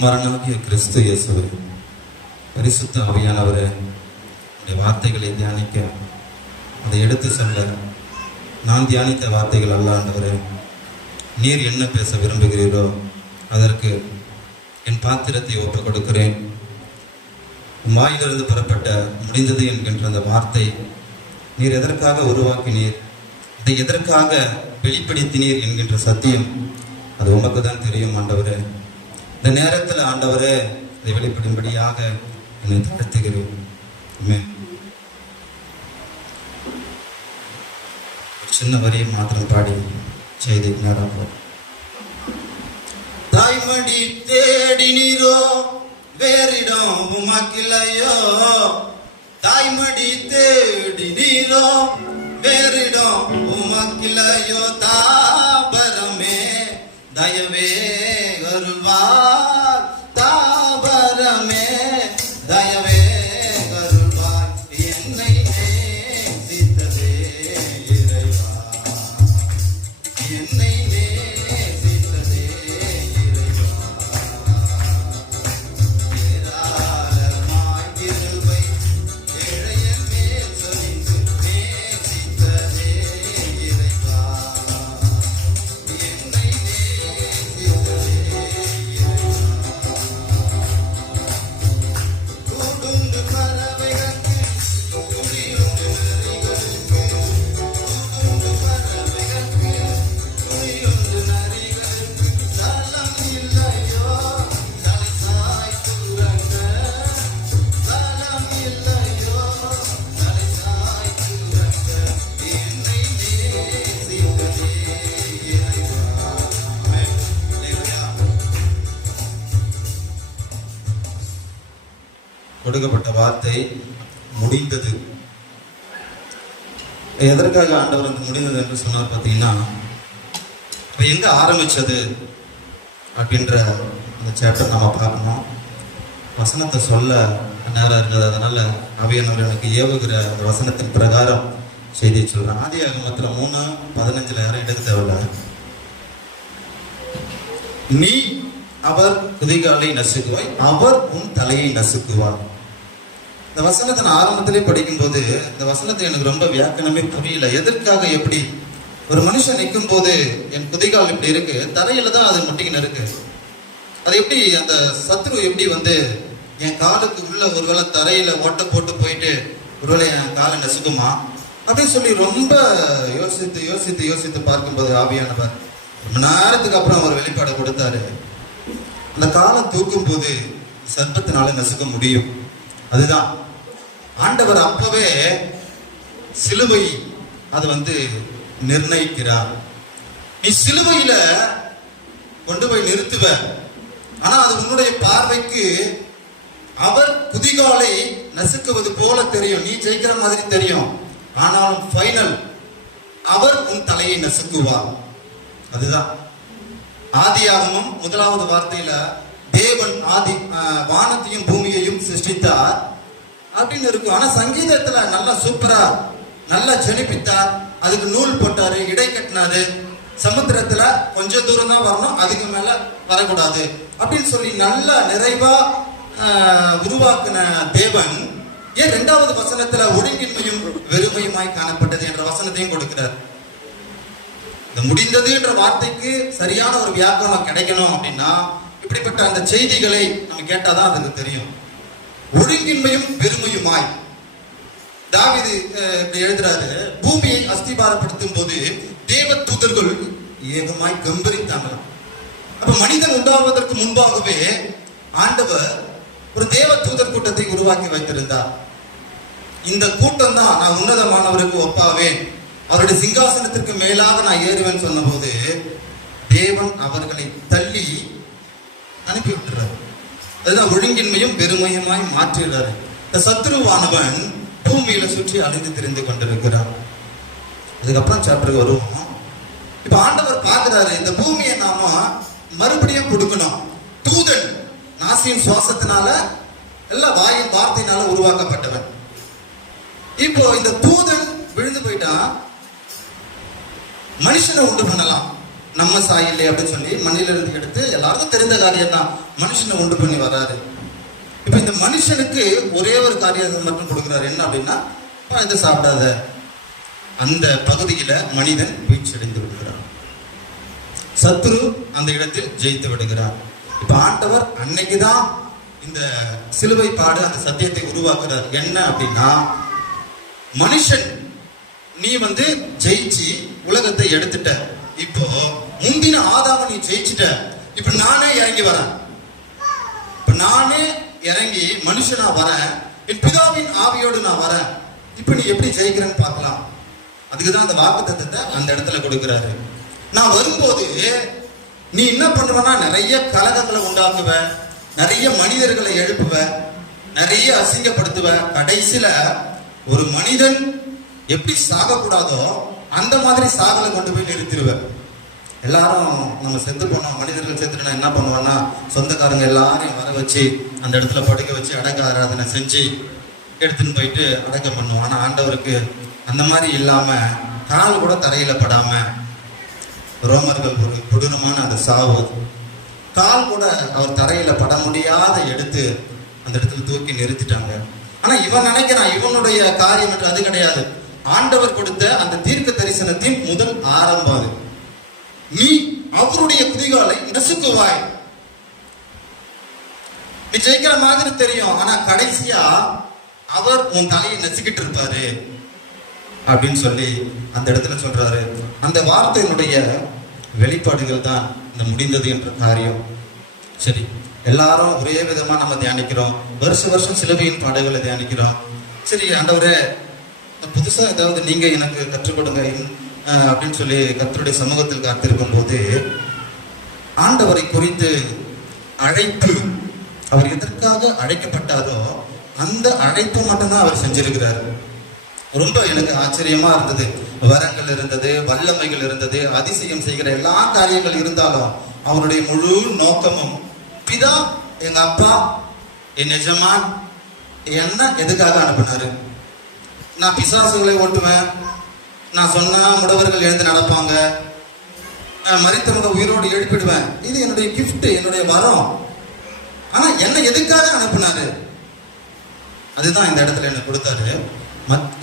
குமாரனாகிய கிறிஸ்து இயேசுவே, பரிசுத்த ஆவியானவரே, உடைய வார்த்தைகளை தியானிக்க, அதை எடுத்து சொல்ல நான் தியானித்த வார்த்தைகள் அல்ல ஆண்டவரே. நீர் என்ன பேச விரும்புகிறீரோ அதற்கு என் பாத்திரத்தை ஒப்புக் கொடுக்கிறேன். வாயிலிருந்து புறப்பட்ட முடிந்தது என்கின்ற அந்த வார்த்தை நீர் எதற்காக உருவாக்கினீர், அதை எதற்காக வெளிப்படுத்தினீர் என்கின்ற சத்தியம் அது உமக்கு தான் தெரியும் ஆண்டவரே. இந்த நேரத்தில் ஆண்டவரே அதை வெளிப்படும்படியாக என்னை தாழ்த்துகிறேன். ஒரு சின்ன வரியை மாத்திரம் பாடி செய்தி நேரம். தாய்மடி தேடினீரோ வேறிடம் உமக்கில்லையோ, தாய்மடி தேடினீரோ வேறிடம் உமக்கில்லையோ, தாபரமே தயவே அருள்வார், தாபரமே தயவே அருள்வார், என்னை நேசித்ததே இறைவா, என்னை நேசித்ததே இறைவா, ஏராளமாய் கிருபை ஏழையின் மேல் சொரிந்து நேசித்ததே இறைவா, என்னை நேசித்ததே இறைவா. கூடுண்டு பறவைகளுக்கு துளியுண்டு நரிகளுக்கு, கூடுண்டு பறவைகளுக்கு துளியுண்டு நரிகளுக்கு, தலம் இல்லையோ தலை சாய்த்து உறங்க, தலம் இல்லையோ தலை சாய்த்து உறங்க, என்னை நேசித்ததே இறைவா. கொடுக்கப்பட்ட வார்த்தை முடிந்தது. எதற்காக ஆண்டவர் வந்து முடிந்தது என்று சொன்னார் பார்த்தீங்கன்னா, இப்போ எங்க ஆரம்பிச்சது அப்படின்ற அந்த சாப்டர் நாம பார்க்கணும். வசனத்தை சொல்ல நேரம் இருந்தது, அதனால ஆவியானவர் எனக்கு ஏவுகிற அந்த வசனத்தின் பிரகாரம் செய்தியை சொல்றேன். ஆதியாகமத்தில் 3:15 யாரும் எடுக்க தேவையில்ல. நீ அவர் குதிகாலை நசுக்குவாய், அவர் உன் தலையை நசுக்குவார். இந்த வசனத்தை நான் ஆரம்பத்திலே படிக்கும்போது இந்த வசனத்தை எனக்கு ரொம்ப வியாக்கணமே புரியல. எதற்காக, எப்படி ஒரு மனுஷன் நிற்கும் போது என் குதிகால் இப்படி இருக்கு, தரையில தான் அது முட்டிக்கின்னு இருக்கு, அது எப்படி அந்த சத்ரு எப்படி வந்து என் காலுக்கு உள்ள ஒருவேளை தரையில ஓட்ட போட்டு போயிட்டு ஒருவேளை என் காலை நசுக்குமா அப்படின்னு சொல்லி ரொம்ப யோசித்து யோசித்து யோசித்து பார்க்கும்போது ஆவியானவர் ரொம்ப நேரத்துக்கு அப்புறம் அவர் வெளிப்பாடு கொடுத்தாரு. அந்த காலை தூக்கும் போது சர்ப்பத்தினால நசுக்க முடியும். அதுதான் ஆண்டவர் அப்பவே சிலுவை அது வந்து நிர்ணயிக்கிறார். நீ சிலுவையில கொண்டு போய் நிறுத்துவ, ஆனா அது உன்னுடைய பார்வைக்கு அவர் குதிகாலை நசுக்குவது போல தெரியும், நீ ஜெயிக்கிற மாதிரி தெரியும். ஆனாலும் ஃபைனல் அவர் உன் தலையை நசுக்குவார். அதுதான் ஆதியாகமம் 1வது வார்த்தையில தேவன் வானத்தையும் பூமியையும் சிருஷ்டித்தார் அப்படின்னு இருக்கும். ஆனா சங்கீதத்துல நல்லா சூப்பரா நல்லா ஜெனிப்பித்தார், அதுக்கு நூல் போட்டாரு, இடை கட்டினாரு, சமுத்திரத்துல கொஞ்சம் தூரம் தான் வரணும், அதுக்கு மேல வரக்கூடாது அப்படின்னு சொல்லி நல்லா நிறைவா உருவாக்குன தேவன் ஏன் 2வது வசனத்துல ஒழுங்கின்மையும் வெறுமையுமாய் காணப்பட்டது என்ற வசனத்தையும் கொடுக்கிறார். இந்த முடிந்தது என்ற வார்த்தைக்கு சரியான ஒரு வியாக்கரணம் கிடைக்கணும் அப்படின்னா இப்படிப்பட்ட அந்த செய்திகளை நம்ம கேட்டாதான் அதுக்கு தெரியும். ஒழுங்கின்மையும் பெருமையுமாய் தாவீது இப்படி எழுதுறாரு, பூமியை அஸ்திபாரப்படுத்தும் போது தேவ தூதர்கள் ஏகமாய் கம்பரித்தாங்க. அப்ப மனிதன் உண்டாவதற்கு முன்பாகவே ஆண்டவர் ஒரு தேவ தூதர் கூட்டத்தை உருவாக்கி வைத்திருந்தார். இந்த கூட்டம் தான் நான் உன்னதமானவருக்கு ஒப்பாவேன், அவருடைய சிங்காசனத்திற்கு மேலாக நான் ஏறுவேன் சொன்ன போது தேவன் அவர்களை தள்ளி அனுப்பி விட்டுறாரு. அதுதான் ஒழுங்கின்மையும் பெருமையுமாய் மாற்றுகிறாரு. இந்த சத்ருவானவன் பூமியில சுற்றி அழிந்து திரிந்து கொண்டிருக்கிறார். அதுக்கப்புறம் சாப்டருக்கு வருவோம். இப்ப ஆண்டவர் பார்க்கிறாரு, இந்த பூமியை நாம மறுபடியும் கொடுக்கணும். தூதன் நாசியின் சுவாசத்தினால எல்லாம் வாயின் வார்த்தையினால உருவாக்கப்பட்டவன். இப்போ இந்த தூதன் விழுந்து போயிட்டா மனுஷனை உண்டு பண்ணலாம், நம்ம சாயில்லை அப்படின்னு சொல்லி மண்ணிலிருந்து எடுத்து எல்லாருக்கும் தெரிந்த காரியம் தான் மனுஷனை உண்டு பண்ணி வர்றாரு. இப்ப இந்த மனுஷனுக்கு ஒரே ஒரு காரியத்தை மட்டும் கொடுக்குறாரு, என்ன அப்படின்னா இதை சாப்பிடாத. அந்த பகுதியில மனிதன் வீழ்ச்சியடைந்து விடுகிறார், சத்துரு அந்த இடத்தில் ஜெயித்து விடுகிறார். இப்ப ஆண்டவர் அன்னைக்குதான் இந்த சிலுவை பாடு அந்த சத்தியத்தை உருவாக்குறார். என்ன அப்படின்னா, மனுஷன் நீ ஜெயிச்சு உலகத்தை எடுத்துட்ட, இப்போ முந்தின ஆதாம நீ ஜெயிச்சுட்ட, இப்ப நானே இறங்கி வரேன், இப்ப நானே இறங்கி மனுஷனா வரேன், என் பிதாவின் ஆவியோடு நான் வரேன், இப்ப நீ எப்படி ஜெயிக்கிறேன்னு பார்க்கலாம். அதுக்குதான் அந்த வாக்குத்தத்தத்தை அந்த இடத்துல கொடுக்கிறாரு. நான் வரும்போது நீ என்ன பண்ணுவனா, நிறைய கலகங்களை உண்டாக்குவ, நிறைய மனிதர்களை எழுப்புவ, நிறைய அசிங்கப்படுத்துவ, கடைசியில ஒரு மனிதன் எப்படி சாகக்கூடாதோ அந்த மாதிரி சாகலை கொண்டு போய் நிறுத்திடுவ. எல்லாரும் நம்ம செத்து போனோம், மனிதர்கள் செத்துட்டோம், என்ன பண்ணுவான்னா சொந்தக்காரங்க எல்லாரையும் வர வச்சு அந்த இடத்துல படுக்க வச்சு அடக்க ஆராதனை செஞ்சு எடுத்துன்னு போயிட்டு அடக்கம் பண்ணுவோம். ஆனா ஆண்டவருக்கு அந்த மாதிரி இல்லாம கால் கூட தரையில படாம, ரோமர்கள் ஒரு கொடூரமான அந்த சாவு, கால் கூட அவர் தரையில பட முடியாத எடுத்து அந்த இடத்துல தூக்கி நிறுத்திட்டாங்க. ஆனா இவன் நினைக்கிறான் இவனுடைய காரியம் என்று, அது கிடையாது. ஆண்டவர் கொடுத்த அந்த தீர்க்க தரிசனத்தின் முதல் ஆரம்பம் அது. நீ அவருடைய குதிகாலை நசுக்குவாய், நீ ஜெயிக்கிற மாதிரி தெரியும், ஆனா கடைசியா அவர் உன் தலையை நசுக்கிட்டு இருப்பாரு அப்படின்னு சொல்லி அந்த இடத்துல சொல்றாரு. அந்த வார்த்தையினுடைய வெளிப்பாடுகள் தான் இந்த முடிந்தது என்ற காரியம். சரி, எல்லாரும் ஒரே விதமா நம்ம தியானிக்கிறோம், வருஷம் சிலுவையின் பாடுகளை தியானிக்கிறோம். சரி ஆண்டவரே, புதுசா ஏதாவது நீங்க எனக்கு கற்றுக் கொடுங்க அப்படின்னு சொல்லி கர்த்தருடைய சமூகத்தில் காத்திருக்கும் போது, ஆண்டவரை குறித்து அழைப்பு, அவர் எதற்காக அழைக்கப்பட்டாரோ அந்த அழைப்பு மட்டும்தான் அவர் செஞ்சிருக்கிறார். ரொம்ப எனக்கு ஆச்சரியமா இருந்தது. வரங்கள் இருந்தது, வல்லமைகள் இருந்தது, அதிசயம் செய்கிற எல்லா காரியங்கள் இருந்தாலும் அவருடைய முழு நோக்கமும் பிதா, எங்க அப்பா, என் எஜமான் என்ன எதுக்காக அனுப்பினாரு. நான் பிசாசுகளை ஓட்டுவேன், நான் சொன்னா முடவர்கள் எழுந்து நடப்பாங்க, மரித்தவங்க உயிரோடு எழுப்பிடுவேன், இது என்னுடைய கிஃப்ட், என்னுடைய வரம். ஆனா என்ன எதுக்காக அனுப்பினாரு, அதுதான் இந்த இடத்துல என்ன கொடுத்தாரு.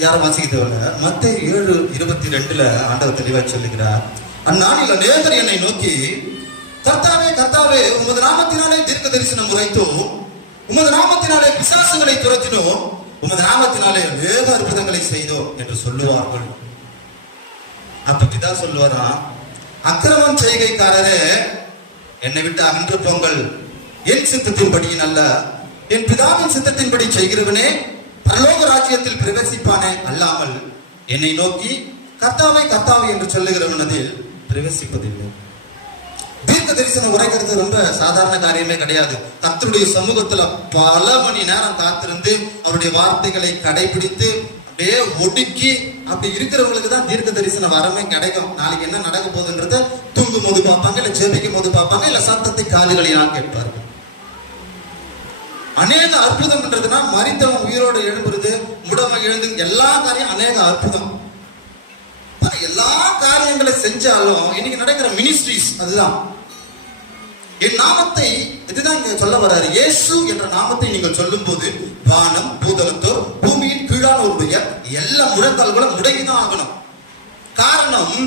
யாரும் வாசிக்க தேவையில்ல. மத்தேயு 7:22 ஆண்டவர் தெளிவா சொல்லுகிறார், அந்நாளில் அநேகர் என்னை நோக்கி, கர்த்தாவே கர்த்தாவே, உமது நாமத்தினாலே தீர்க்க தரிசனம் உரைத்தோம், உமது நாமத்தினாலே பிசாசுகளை துரத்தினோம், உமது நாமத்தினாலே அநேக அற்புதங்களை செய்தோம் என்று சொல்லுவார்கள். அப்ப பிதா சொல்லுவாரா, அக்கிரமம் செய்கைக்காரரே, என்னை விட்டு அகன்று போங்கள், என் சித்தத்தின்படியின் அல்ல என் பிதாவின் சித்தத்தின்படி செய்கிறவனே பரலோக ராஜ்யத்தில் பிரவேசிப்பானே அல்லாமல் என்னை நோக்கி கர்த்தாவை கர்த்தாவை என்று சொல்லுகிறவனதில் பிரவேசிப்பதில்லை. தீர்க்க தரிசனம் உரைக்கிறது ரொம்ப சாதாரண காரியமே கிடையாது. கர்த்தருடைய சமூகத்துல பல மணி நேரம் காத்திருந்து அவருடைய வார்த்தைகளை கடைபிடித்து அப்படியே ஒடுக்கி அப்படி இருக்கிறவங்களுக்கு தான் தீர்க்க தரிசன வரமே கிடைக்கும். நாளைக்கு என்ன நடக்க போகுதுன்றத தூங்கும் போது பார்ப்பாங்க, இல்ல ஜெபிக்கும் போது பார்ப்பாங்க, இல்ல சத்தத்தை காதுகளினால் கேட்பார்கள். அநேக அற்புதம்ன்றதுன்னா மரித்தவன் உயிரோடு எழும்புறது, முடவன் எழுந்து, எல்லா காரியம் அநேக அற்புதம். எல்லா காரியங்களை செஞ்சாலும் இன்னைக்கு நடக்கிற மினிஸ்ட்ரிஸ் அதுதான். என் நாமத்தை, இதுதான் இங்க சொல்ல வர்றாரு, இயேசு என்ற நாமத்தை நீங்கள் சொல்லும் போது வானம் பூதலத்தோர் பூமியின் கீழானோருடைய எல்லா முழங்கால்களும் முடங்கிதான் ஆகணும். காரணம்,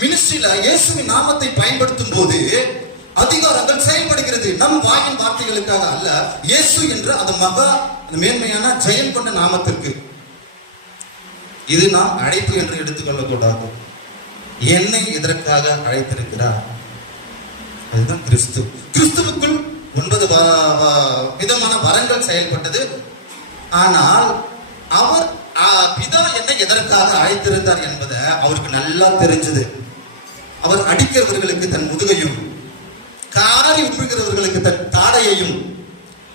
மினிஸ்ட்ரியில இயேசுவின் நாமத்தை பயன்படுத்தும் போது அதிகாரங்கள் செயல்படுகிறது. நம் வாயின் வார்த்தைகளுக்காக அல்ல, இயேசு என்ற அந்த மகா மேன்மையான ஜெயம் கொண்ட நாமத்திற்கு. இது நாம் அழைப்பு என்று எடுத்துக்கொள்ளக் கூடாது. என்னை இதற்காக அழைத்திருக்கிறார், அதுதான் கிறிஸ்து. கிறிஸ்துவுக்குள் 9 விதமான வரங்கள் செயல்பட்டது. ஆனால் அவர் பிதா என்னை எதற்காக அழைத்திருந்தார் என்பதை அவருக்கு நல்லா தெரிஞ்சது. அவர் அடிக்கிறவர்களுக்கு தன் முதுகையும், காரி உண்ணுகிறவர்களுக்கு தன் தாடையையும்,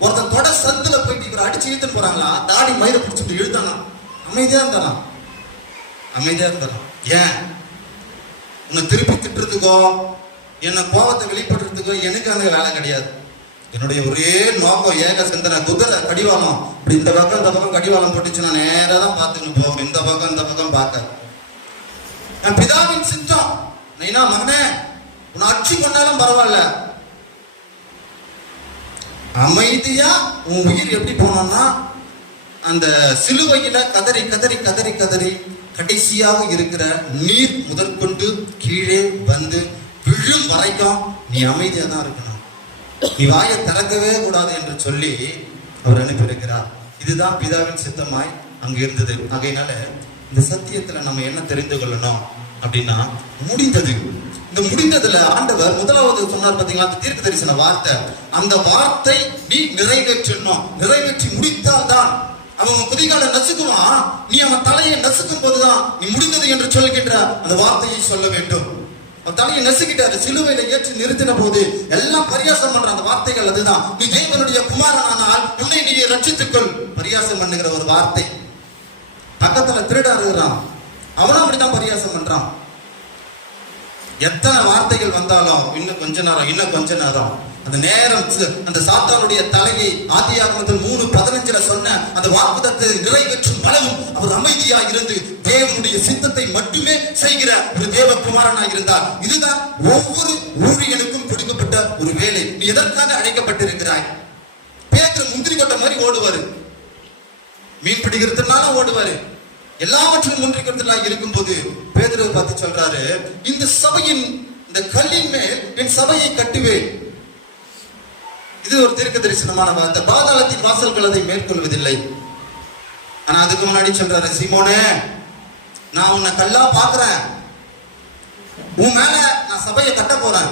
ஒருத்தன் தொட சந்துல போயிட்டு இவர் அடிச்சு இழுத்துன்னு போறாங்களா, தாடி மயிரை பிடிச்சிட்டு இழுத்தானா, அமைதியா இருந்தானா, அமைதியா இருந்தானா. ஏன்? உன்னை திருப்பி திட்டுறதுக்கோ என்ன கோபத்தை வெளிப்படுறதுக்கோ எனக்கு அந்த வேலை கிடையாது. என்னுடைய ஒரே நோக்கம், ஏக சிந்தனை, குதிரை கடிவாளம் இப்படி இந்த பக்கம் கடிவாளம் போட்டுச்சுன்னா நேரா தான் பார்த்துன்னு போகும், இந்த பக்கம் பார்க்க. என் பிதாவின் சித்தம், நைனா மகனே உன்னை அடிச்சு கொண்டாலும் பரவாயில்ல, அமைதியா உன் உயிர் எப்படி போனோம்னா அந்த சிலுவையில கதறி கதறி கதறி கதறி கடைசியாக இருக்கிற நீர் முதற்கொண்டு கீழே வந்து விழும் வரைக்கும் நீ அமைதியா தான் இருக்கணும், நீ வாயை திறக்கவே கூடாது என்று சொல்லி அவர் அனுப்பியிருக்கிறார். இதுதான் பிதாவின் சித்தமாய் அங்க இருந்தது. ஆகையினால இந்த சத்தியத்துல நம்ம என்ன தெரிந்து கொள்ளணும் அப்படின்னா, முடிந்தது. இந்த முடிந்ததுல ஆண்டவர் முதலாவது சொன்னார் பாத்தீங்களா, அந்த தீர்க்க தரிசன வார்த்தை. அந்த வார்த்தை நீ நிறைவேற்றணும், நிறைவேற்றி முடித்தால்தான் அவன் குதிகால நசுக்குவான். நீ அவன் தலையை நசுக்கும் போதுதான் நீ முடிந்தது என்று சொல்கின்ற அந்த வார்த்தையை சொல்ல வேண்டும். அவன் தலையை நசுக்கிட்டாரு, சிலுவையில ஏற்றி நிறுத்தின போது எல்லாம் பரியாசம் பண்ற அந்த வார்த்தைகள் அதுதான். நீ தேவனுடைய குமாரனானால் உன்னை நீ ரட்சித்துக்கொள். பரியாசம் பண்ணுகிற ஒரு வார்த்தை. பக்கத்துல திருடா இருக்கிறான், அவனும் அப்படித்தான் பரியாசம் பண்றான். எத்தனை வார்த்தைகள் வந்தாலும் இன்னும் கொஞ்ச நேரம், இன்னும் கொஞ்ச நேரம், அந்த நேரம் அந்த சாத்தானுடைய தலையை ஆதியாகமத்தில் 3:15 சொன்ன அந்த வாக்குத்தத்தை நிறைவேற்றும் அளவும் அவர் அமைதியா இருந்து தேவனுடைய சித்தத்தை மட்டுமே செய்கிற ஒரு தேவகுமாரனாக இருந்தார். இதுதான் ஒவ்வொரு ஊழியனுக்கும் கொடுக்கப்பட்ட ஒரு வேலை. நீ எதற்காக அழைக்கப்பட்டிருக்கிறாய்? பேதுரு முந்திரி கொட்ட மாதிரி ஓடுவாரு, மீன் பிடிக்கிறதுனால ஓடுவாரு, எல்லாவற்றும் முன்றிக்கிறதுலாம் இருக்கும் போது பேதுருவை பார்த்து சொல்றாரு, இந்த சபையின் இந்த கல்லின் மேல் என் சபையை கட்டுவேன். இது ஒரு தீர்க்க தரிசனமான வார்த்தை. பாதாளத்தின் வாசல்கள் அதை மேற்கொள்வதில்லை. ஆனா அதுக்கு முன்னாடி சொல்றாரு, சீமோனே நான் உன்னை கல்லா பாக்குறேன், உன் மேல நான் சபையை கட்ட போறேன்.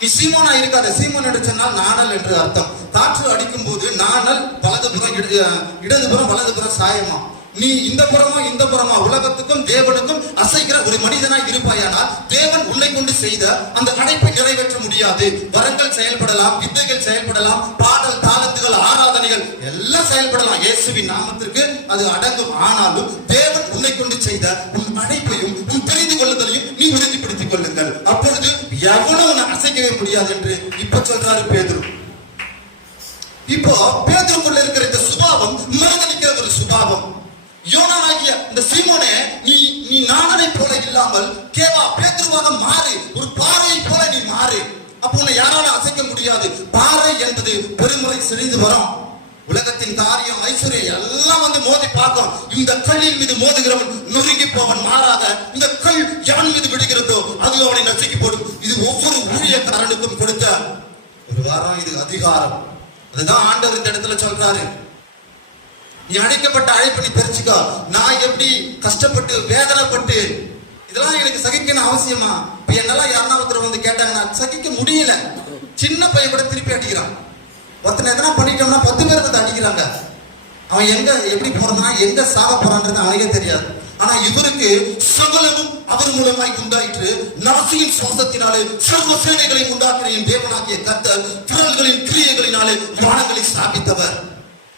நீ சீமோனா இருக்காத. சீமோன் என்று சொன்னால் நாணல் என்று அர்த்தம். காற்று அடிக்கும் போது நாணல் வலதுபுறம் இடதுபுறம் வலதுபுறம் சாயமா. நீ இந்த புறமா இந்த புறமா உலகத்துக்கும் தேவனுக்கும் அசைக்கிற ஒரு மனிதனாய் இருப்பாயானால் தேவன் உன்னை கொண்டு செய்த அந்த அழைப்பை நிறைவேற்ற முடியாது. வரங்கள் செயல்படலாம், வித்தைகள் செயல்படலாம், பாடல் தாளத்துகள் ஆராதனைகள் எல்லாம் செயல்படலாம், இயேசுவின் நாமத்திற்கு அது அடங்கும். ஆனாலும் தேவன் உன்னை கொண்டு செய்த உன் அழைப்பையும் உன் தெரிந்து கொள்ளுதலையும் நீ உறுதிப்படுத்திக் கொள்ளுங்கள். அப்பொழுது எவனும் உன்னை அசைக்கவே முடியாது என்று இப்ப சொல்றாரு பேதுரு. இப்போ பேதுருக்குள்ள இருக்கிற இந்த சுபாவம் மறுதளிக்கிற ஒரு சுபாவம். யோனாகிய இந்த சீமோனே, நீ நாணனை போல இல்லாமல் கேவா பேதுருவாக மாறு, ஒரு பாறையை போல நீ மாறு. அப்போ உன்னை யாராலும் அசைக்க முடியாது. பாறை என்பது பெருமுறை சிறிது வரும். உலகத்தின் காரியம் ஐஸ்வர்யம் எல்லாம் வந்து மோதி பார்க்கும். இந்த கல்லின் மீது மோதுகிறவன் நொறுங்கி போவன். மாறாக இந்த கல் எவன் மீது விடுகிறதோ அது அவனை நசுக்கி போடும். இது ஒவ்வொரு ஊழியக்காரனுக்கும் கொடுத்த ஒரு வாரம், இது அதிகாரம். அதுதான் ஆண்டவர் இந்த இடத்துல சொல்றாரு, நீ அழைக்கப்பட்ட அழைப்பு நீ தெரிஞ்சுக்கோ. நான் எப்படி கஷ்டப்பட்டு வேதனைப்பட்டு இதெல்லாம் எனக்கு சகிக்கணும் அவசியமா? இப்ப என்னெல்லாம் யாருன்னா ஒருத்தர் வந்து கேட்டாங்க, நான் சகிக்க முடியல. சின்ன பையன் கூட திருப்பி அடிக்கிறான். ஒருத்தனை எதனா பண்ணிட்டோம்னா 10 பேர் வந்து அடிக்கிறாங்க. அவன் எங்க எப்படி போறான், எங்க சாக போறான்றது அவனுக்கே தெரியாது. ஆனா இவருக்கு சகலமும் அவர் மூலமாய் உண்டாயிற்று. நாசியின் சுவாசத்தினாலே சர்வ சேனைகளை உண்டாக்கிற என் தேவனாகிய கர்த்தர் விரல்களின் கிரியைகளினாலே வானங்களை ஸ்தாபித்தவர்.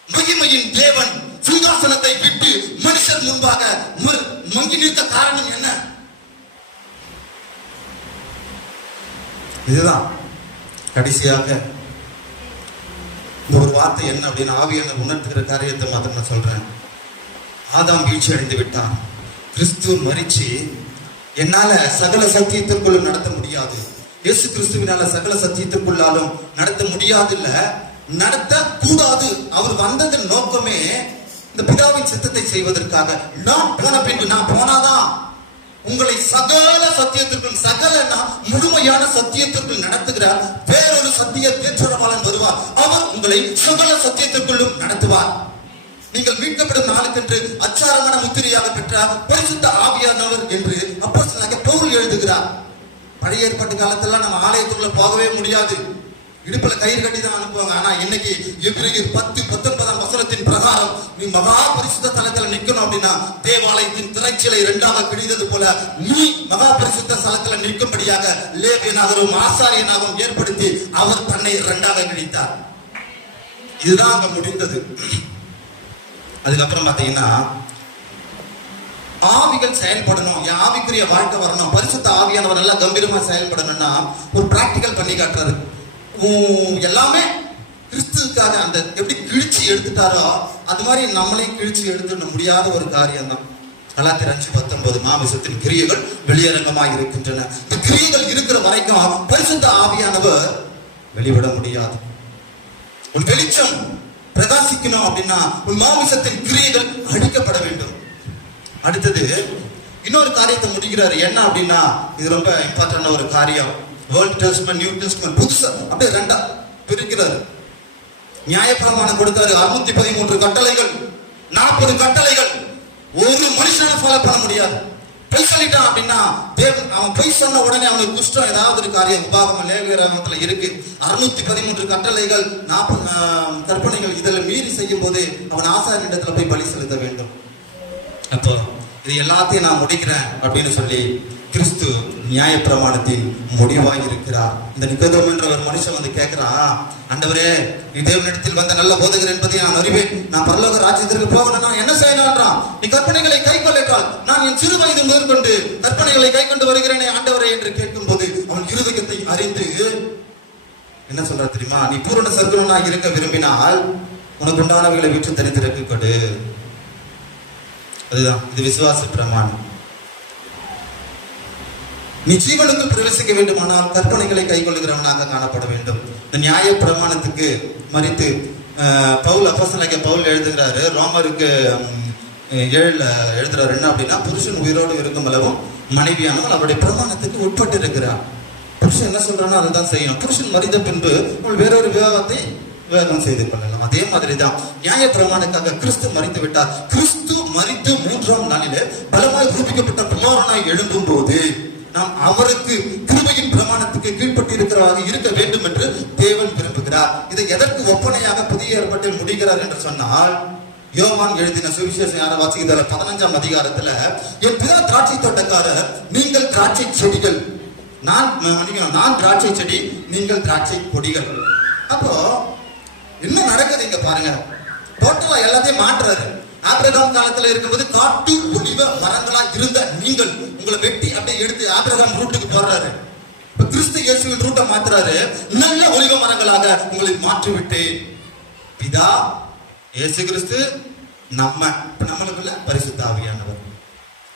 மகிமையின் தேவன் சிங்காசனத்தை விட்டு மனுஷர் முன்பாக மங்கி நிற்க காரணம் என்ன? இதுதான் கடைசியாக இந்த ஒரு வார்த்தை என்ன அப்படின்னு ஆவியான உணர்த்துகிற காரியத்தை மாத்திரம் நான் சொல்றேன். ஆதாம் வீழ்ச்சி அடைந்து விட்டான், கிறிஸ்து மரிச்சு என்னால சகல சத்தியத்திற்குள்ளும் நடத்த முடியாது, இயேசு கிறிஸ்துவினால சகல சத்தியத்திற்குள்ளாலும் நடத்த முடியாது, இல்ல நடத்த கூடாது. அவர் வந்ததன் நோக்கமே இந்த பிதாவின் சித்தத்தை செய்வதற்காக. நான் போன பின்பு, நான் போனாதான் உங்களை சகல சத்தியத்திற்குள், சகல முழுமையான சத்தியத்திற்குள் நடத்துகிறார். வேறொரு சத்திய தேற்றரவாளன் வருவார், அவர் உங்களை சகல சத்தியத்திற்குள்ளும் நடத்துவார். நீங்கள் மீட்கப்படும் நாளுக்கென்று அச்சாரமான முத்திரையாக பெற்றார் பரிசுத்த ஆவியானவர் என்று அப்போஸ்தலனாகிய பவுல் எழுதுகிறார். பழைய ஏற்பாட்டு காலத்துல நம்ம ஆலயத்துக்குள்ள போகவே முடியாது, இடுப்புல கயிறு கட்டி தான் அனுப்புவாங்க. ஆனா இன்னைக்கு எபிரேயர் 10:19 பிரகாரம் நீ மகா பரிசுத்த தலத்துல நிக்கணும் அப்படின்னா தேவாலயத்தின் திரைச்சலை 2ஆக கிழிந்தது போல நீ மகா பரிசுத்த ஸ்தலத்துல நிற்கும்படியாக லேவியனாகவும் ஆசாரியனாகவும் ஏற்படுத்தி அவர் தன்னை 2ஆக கிழித்தார். இதுதான் அங்க முடிந்தது. அதுக்கப்புறம் பாத்தீங்கன்னா ஆவிகள் செயல்படணும், என் ஆவிக்குரிய வாழ்க்கை வரணும், பரிசுத்த ஆவியானவர் எல்லாம் கம்பீரமா செயல்படணும்னா ஒரு பிராக்டிக்கல் பண்ணி காட்டுறாரு. எல்லாமே கிறிஸ்துவுக்காக அந்த எப்படி கிழிச்சு எடுத்துட்டாரோ அது மாதிரி நம்மளையும் கிழிச்சு எடுத்துட முடியாத ஒரு காரியம் தான். கலாத்தியர் 5:19 மாமிசத்தின் கிரியைகள் வெளியரங்கமாக இருக்கின்றன. இந்த கிரியைகள் இருக்கிற வரைக்கும் பரிசுத்த ஆவியானவர் வெளிவிட முடியாது. உன் வெளிச்சம் பிரகாசிக்கணும் அப்படின்னா உன் மாமிசத்தின் கிரியைகள் அழிக்கப்பட வேண்டும். அடுத்தது இன்னொரு காரியத்தை முடிக்கிறாரு. என்ன அப்படின்னா இது ரொம்ப இம்பார்ட்டன்டான ஒரு காரியம். ஓல்ட் டெஸ்ட்மென்ட், நியூ டெஸ்ட்மென்ட் புதுசா அப்படியே ரெண்டா பிரிக்கிறாரு. நியாயப்பிரமாணம் கொடுத்தாரு. 613 கட்டளைகள், 40 கட்டளைகள் ஒரு மனுஷனால ஃபாலோ பண்ண முடியாது. பொய் சொல்லிட்டான் அப்படின்னா தேவன், அவன் பொய் சொன்ன உடனே அவனுக்கு குஷ்டம் ஏதாவது ஒரு காரியம் உபாகம லேவியராகமத்துல இருக்கு. 613 கட்டளைகள், 40 கற்பனைகள் இதில் மீறி செய்யும் போது அவன் ஆசாரியனிடத்துல போய் பலி செலுத்த வேண்டும். அப்போ இது எல்லாத்தையும் நான் முடிக்கிறேன் அப்படின்னு சொல்லி கிறிஸ்து நியாயப்பிரமாணத்தின் முடிவாய் இருக்கிறார். இந்த நிக்கோதேமு என்ற ஒரு மனுஷன் வந்து கேட்கிறான், ஆண்டவரே நீ தேவனிடத்தில் வந்த நல்ல போதகர் என்பதை நான் அறிவேன், நான் பரலோக ராஜ்யத்திற்கு போகணும், நான் என்ன செய்யணும்ன்றான். நீ கற்பனைகளை கை கொள்ளால் நான் என் சிறு வயது முதற்கொண்டு கற்பனைகளை கை கொண்டு வருகிறேனே ஆண்டவரே என்று கேட்கும் போது அவன் இருதயத்தை அறிந்து என்ன சொல்ற தெரியுமா, நீ பூரண சர்க்குணனாக இருக்க விரும்பினால் உனக்கு உண்டானவைகளை விற்று தரித்திரக்கு கொடு. அதுதான் இது விசுவாச பிரமாணம். நீ ஜீவனுக்கு பிரவேசிக்க வேண்டுமானால் கற்பனைகளை கை கொள்ளுகிறவனாக காணப்பட வேண்டும். இந்த நியாய பிரமாணத்துக்கு மறித்து பவுல், அப்போஸ்தலனாகிய பவுல் எழுதுகிறாரு. ரோமருக்கு 7 எழுதுறாரு. என்ன அப்படின்னா, புருஷன் உயிரோடு இருக்கும் அளவும் மனைவியானவள் அவருடைய பிரமாணத்துக்கு உட்பட்டு இருக்கிறார். புருஷன் என்ன சொல்றானோ அதை தான் செய்யணும். புருஷன் மறித்த பின்பு வேறொரு விவாகத்தை விவாகம் செய்து கொள்ளலாம். அதே மாதிரிதான் நியாய பிரமாணத்துக்காக கிறிஸ்து மறித்து விட்டார். கிறிஸ்து மறித்து 3ஆம் நாளிலே பலமாய் ரூபிக்கப்பட்ட குமாரனாய் எழும்பும் போது நாம் அவருக்கு கிருபையின் பிரமாணத்துக்கு கீழ்பட்டு இருக்கிறவராக இருக்க வேண்டும் என்று தேவன் விரும்புகிறார். இதை எதற்கு ஒப்பனையாக புதிய ஏற்பாட்டில் முடிகிறார் என்று சொன்னால், யோவான் எழுதின சுவிசேஷம் யாரை வாசிக்கிறார் 15ஆம் அதிகாரத்துல, என் பிதா திராட்சை தோட்டக்காரர், நீங்கள் திராட்சை செடிகள், நான் திராட்சை செடி, நீங்கள் திராட்சை கொடிகள். அப்போ என்ன நடக்குது இங்க பாருங்க. டோட்டலா எல்லாத்தையும் மாற்றுறாரு. ஆபிரகாம் காலத்துல இருக்கும்போது காட்டு ஒலிவ மரங்களா இருந்த நீங்கள் உங்களை வெட்டி அப்படியே எடுத்து ஆபிரகாம் ரூட்டுக்கு போடுறாரு. இப்ப கிறிஸ்து இயேசுவின் ரூட்டை மாத்துறாரு. நல்ல ஒலிவ மரங்களாக உங்களை மாற்றி விட்டேன். பிதா, இயேசு கிறிஸ்து, நம்மளுக்குள்ள பரிசுத்த ஆவியானவர்.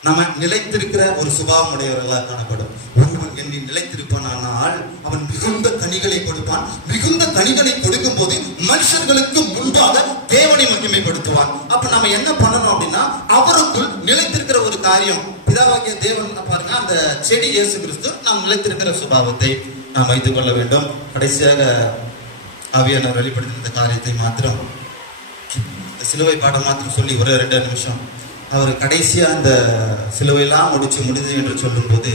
நம்ம நிலைத்திருக்கிற ஒரு சுபாவம் உடையவர்களாக காணப்படும். ஒருவன் என்னை நிலைத்திருப்பானால் அவன் மிகுந்த கனிகளை கொடுப்பான். மிகுந்த கனிகளை கொடுக்கும் போது மனுஷர்களுக்கு முன்பாக தேவனை மகிமைப்படுத்துவான். அப்ப நம்ம என்ன பண்ணணும் அப்படின்னா, அவருக்குள் நிலைத்திருக்கிற ஒரு காரியம். பிதாவாகிய தேவன் பாருங்க, அந்த செடி இயேசு கிறிஸ்து, நாம் நிலைத்திருக்கிற சுபாவத்தை நாம் வைத்துக் கொள்ள வேண்டும். கடைசியாக ஆவியானவர் வெளிப்படுத்தின இந்த காரியத்தை மாத்திரம், சிலுவை பாடம் மாத்திரம் சொல்லி ஒரு 2 நிமிஷம். அவர் கடைசியா அந்த சிலுவையெல்லாம் முடிஞ்சது என்று சொல்லும் போது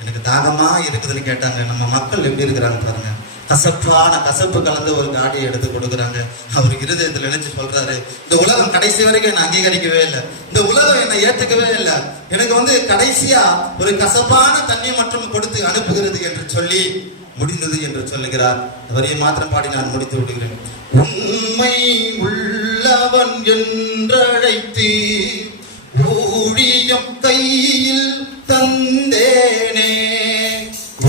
எனக்கு தாகமா இருக்குதுன்னு கேட்டாங்க. நம்ம மக்கள் எப்படி இருக்கிறாங்க பாருங்க. கசப்பு கலந்த ஒரு காடியை எடுத்து கொடுக்குறாங்க. அவர் இருதயத்தில் நினைச்சு சொல்றாரு, இந்த உலகம் கடைசி வரைக்கும் என்னை அங்கீகரிக்கவே இல்லை, இந்த உலகம் என்னை ஏற்றுக்கவே இல்லை, எனக்கு கடைசியா ஒரு கசப்பான தண்ணி மட்டும் கொடுத்து அனுப்புகிறது என்று சொல்லி முடிந்தது என்று சொல்லுகிறார். அவரையே மாத்திரம் பாடி நான் முடித்து விடுகிறேன். உண்மை உள்ளவன் என்றழைத்து ஊழியம் கையில் தந்தேனே,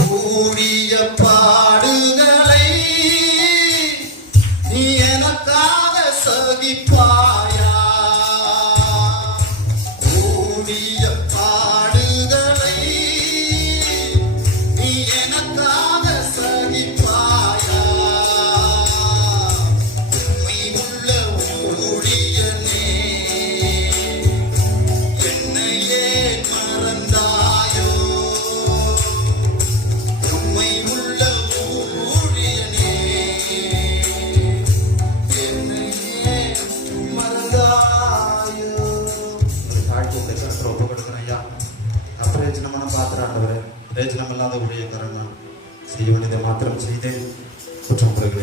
ஊழிய பாடுகளை நீ எனக்காக சகிப்பாயா, ஊழிய பாடுகளை நீ எனக்காக சகிப்பாயா, உண்மை உள்ள ஊழியனே என்னையே மறந்தாயோ, உண்மை உள்ள ஊழியனே என்னையே மறந்தாயோ. ஒரு காட்சியத்தை கருத்துல ஒப்பு கொடுக்குறேன் ஐயா. அப்பிரயோஜனமான பாத்திராண்டவரே, பிரயோஜனம் இல்லாத ஊழியக்காரன் நான் செய்ய வேண்டியதை மாத்திரம் செய்தேன், குற்றம் பிறகு